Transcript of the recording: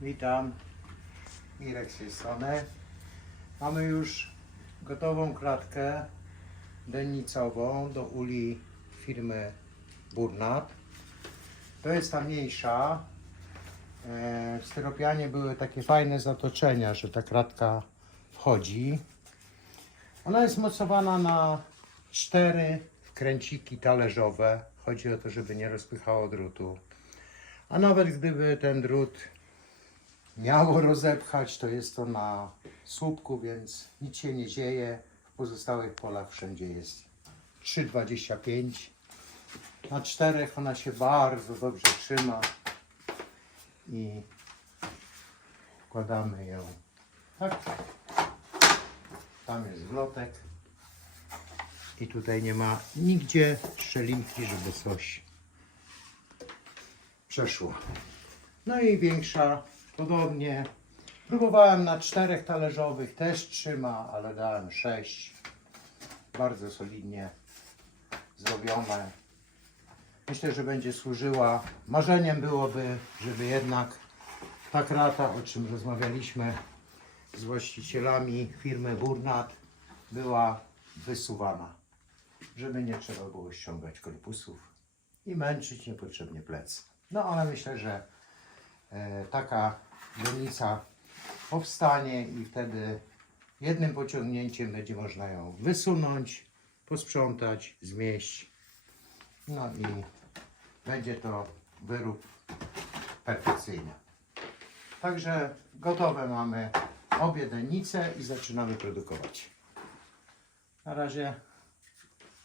Witam. Mirek z tej strony. Mamy już gotową klatkę dennicową do uli firmy Burnat. To jest ta mniejsza. E, W styropianie były takie fajne zatoczenia, że ta kratka wchodzi. Ona jest mocowana na cztery kręciki talerzowe. Chodzi o to, żeby nie rozpychało drutu. A nawet gdyby ten drut miało rozepchać, to jest to na słupku, więc nic się nie dzieje. W pozostałych polach wszędzie jest 3,25. Na czterech ona się bardzo dobrze trzyma i wkładamy ją tak. Tam jest wlotek i tutaj nie ma nigdzie szczelinki, żeby coś przeszło. No i większa podobnie. Próbowałem na czterech talerzowych, też trzyma, ale dałem sześć. Bardzo solidnie zrobione. Myślę, że będzie służyła. Marzeniem byłoby, żeby jednak ta krata, o czym rozmawialiśmy z właścicielami firmy Burnat, była wysuwana. Żeby nie trzeba było ściągać korpusów i męczyć niepotrzebnie plecy. No ale myślę, że e, taka donica powstanie i wtedy jednym pociągnięciem będzie można ją wysunąć, posprzątać, zmieść. No i będzie to wyrób perfekcyjny. Także gotowe mamy obie denice i zaczynamy produkować. Na razie